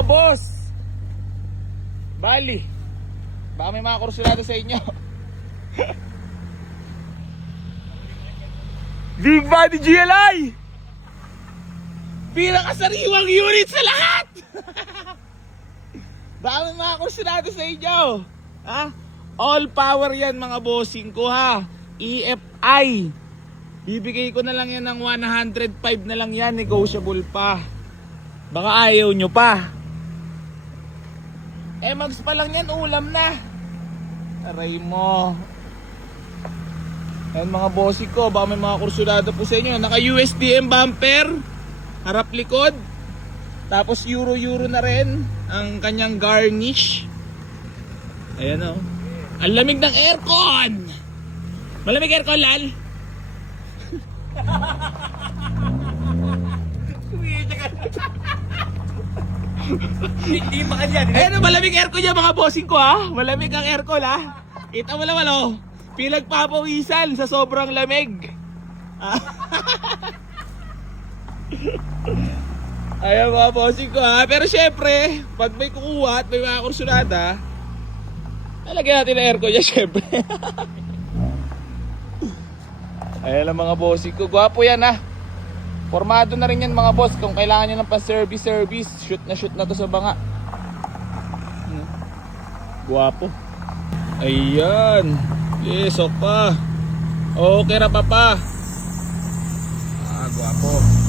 mga boss. Bali, baka may mga kursulado sa inyo. Big Body GLI, pinakasariwang unit sa lahat. Baka may mga kursulado sa inyo, ha? All power yan mga bossing ko, ha. EFI, bibigay ko na lang yan ng 105 na lang yan, negotiable pa. Baka ayaw nyo pa. Mags pa lang yan, ulam na. Aray mo. Ayan mga bossing ko, baka may mga kursulado po sa inyo. Naka USDM bumper, harap likod. Tapos euro na rin ang kanyang garnish. Ayan o. Ang lamig ng aircon. Malamig aircon, Lal? Hindi pa kanya. Ayan o, malamig aircon yan mga bossing ko, ha. Malamig ang aircon, ha. Kita mo naman o. Pinagpapawisan sa sobrang lamig. Ayan mga bossing ko, ha. Pero syempre, pag may kukuha at may mga kursunada, talagyan natin ang aircon niya syempre. Ayan ang mga bossing ko. Gwapo yan, ha. Formado na rin yan mga boss. Kung kailangan nyo ng pa-service, shoot na to sa banga. Gwapo. Ayan. Yes, ok pa. Okay na pa. Gwapo.